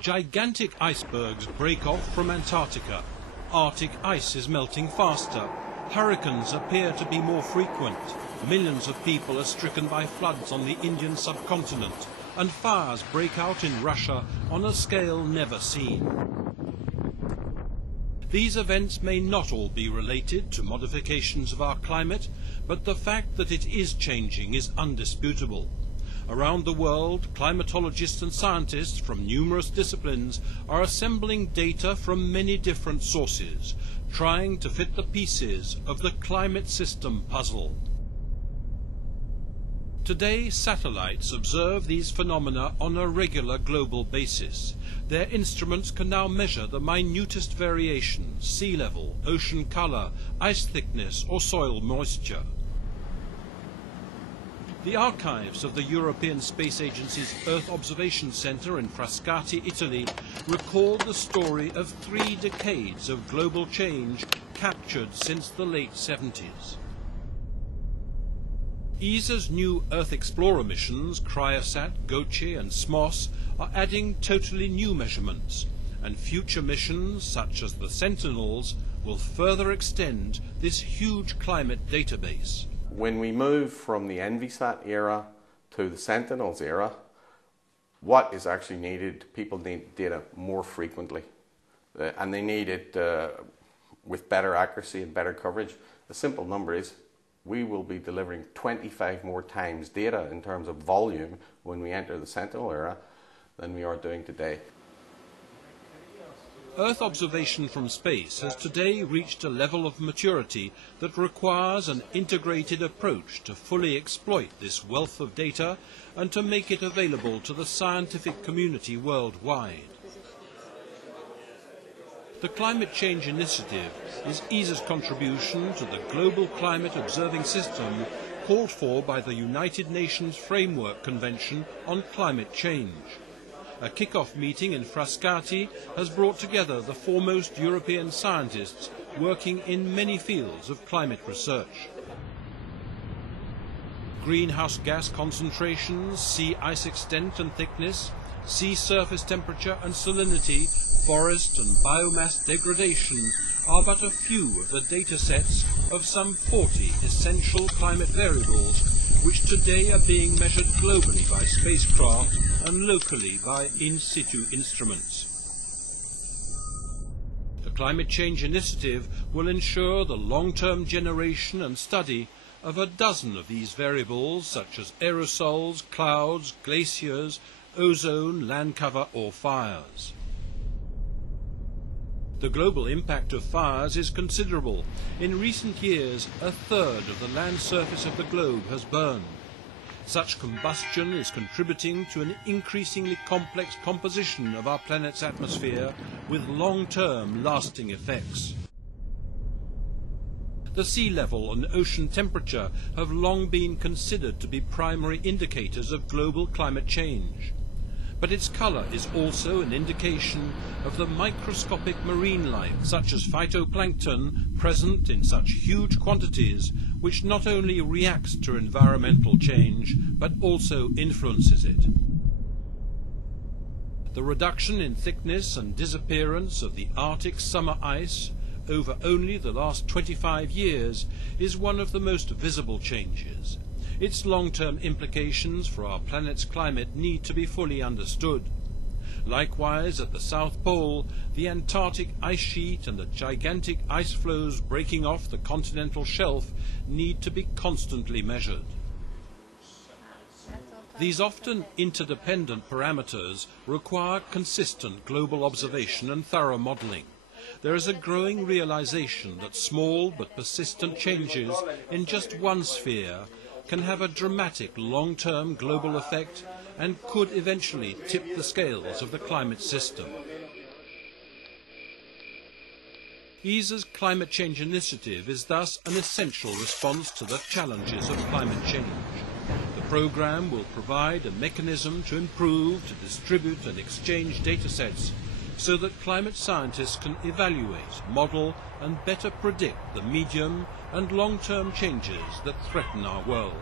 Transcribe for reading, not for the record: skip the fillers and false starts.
Gigantic icebergs break off from Antarctica. Arctic ice is melting faster. Hurricanes appear to be more frequent. Millions of people are stricken by floods on the Indian subcontinent, and fires break out in Russia on a scale never seen. These events may not all be related to modifications of our climate, but the fact that it is changing is undisputable. Around the world, climatologists and scientists from numerous disciplines are assembling data from many different sources, trying to fit the pieces of the climate system puzzle. Today, satellites observe these phenomena on a regular global basis. Their instruments can now measure the minutest variations: sea level, ocean color, ice thickness, or soil moisture. The archives of the European Space Agency's Earth Observation Centre in Frascati, Italy, record the story of 3 decades of global change captured since the late 70s. ESA's new Earth Explorer missions, Cryosat, Goce and SMOS, are adding totally new measurements, and future missions, such as the Sentinels, will further extend this huge climate database. When we move from the ENVISAT era to the Sentinels era, what is actually needed? People need data more frequently, and they need it with better accuracy and better coverage. The simple number is we will be delivering 25 more times data in terms of volume when we enter the Sentinel era than we are doing today. Earth observation from space has today reached a level of maturity that requires an integrated approach to fully exploit this wealth of data and to make it available to the scientific community worldwide. The Climate Change Initiative is ESA's contribution to the global climate observing system called for by the United Nations Framework Convention on Climate Change. A kick-off meeting in Frascati has brought together the foremost European scientists working in many fields of climate research. Greenhouse gas concentrations, sea ice extent and thickness, sea surface temperature and salinity, forest and biomass degradation are but a few of the data sets of some 40 essential climate variables which today are being measured globally by spacecraft and locally by in-situ instruments. The Climate Change Initiative will ensure the long-term generation and study of a dozen of these variables, such as aerosols, clouds, glaciers, ozone, land cover or fires. The global impact of fires is considerable. In recent years, a third of the land surface of the globe has burned. Such combustion is contributing to an increasingly complex composition of our planet's atmosphere with long-term lasting effects. The sea level and ocean temperature have long been considered to be primary indicators of global climate change. But its colour is also an indication of the microscopic marine life, such as phytoplankton, present in such huge quantities, which not only reacts to environmental change, but also influences it. The reduction in thickness and disappearance of the Arctic summer ice over only the last 25 years is one of the most visible changes. Its long-term implications for our planet's climate need to be fully understood. Likewise, at the South Pole, the Antarctic ice sheet and the gigantic ice flows breaking off the continental shelf need to be constantly measured. These often interdependent parameters require consistent global observation and thorough modelling. There is a growing realization that small but persistent changes in just one sphere can have a dramatic long-term global effect and could eventually tip the scales of the climate system. ESA's Climate Change Initiative is thus an essential response to the challenges of climate change. The programme will provide a mechanism to improve, to distribute and exchange data sets so that climate scientists can evaluate, model and better predict the medium and long-term changes that threaten our world.